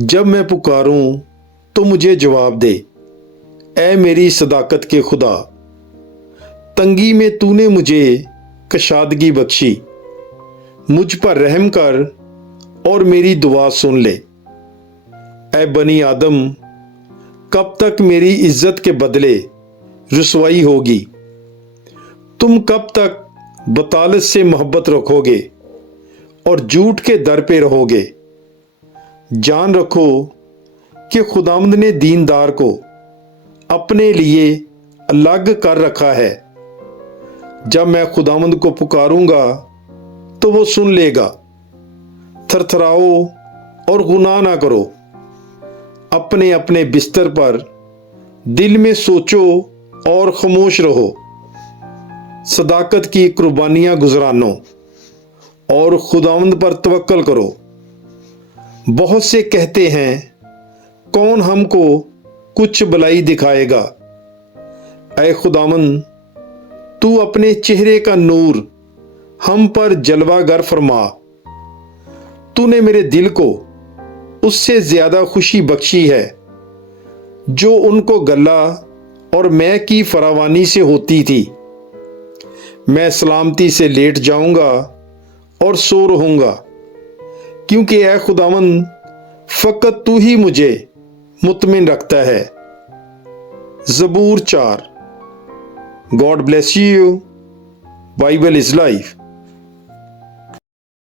जब मैं पुकारूं तो मुझे जवाब दे, ऐ मेरी सदाकत के खुदा। तंगी में तूने मुझे कशादगी बख्शी, मुझ पर रहम कर और मेरी दुआ सुन ले। ऐ बनी आदम, कब तक मेरी इज्जत के बदले रुसवाई होगी? तुम कब तक बतालत से मोहब्बत रखोगे और झूठ के दर पे रहोगे? जान रखो कि खुदावंद ने दीनदार को अपने लिए अलग कर रखा है। जब मैं खुदावंद को पुकारूंगा तो वो सुन लेगा। थरथराओ और गुनाह ना करो। अपने अपने बिस्तर पर दिल में सोचो और खामोश रहो। सदाकत की कुर्बानियां गुजरानो और खुदावंद पर तवक्कल करो। बहुत से कहते हैं, कौन हमको कुछ भलाई दिखाएगा? ऐ खुदावंद, तू अपने चेहरे का नूर हम पर जलवागर फरमा। तूने मेरे दिल को उससे ज्यादा खुशी बख्शी है जो उनको गला और मैं की फरावानी से होती थी। मैं सलामती से लेट जाऊंगा और सो रहूंगा, क्योंकि ऐ खुदावंद, फकत तू ही मुझे मुतमिन रखता है। ज़बूर 4। God bless you. Bible is life.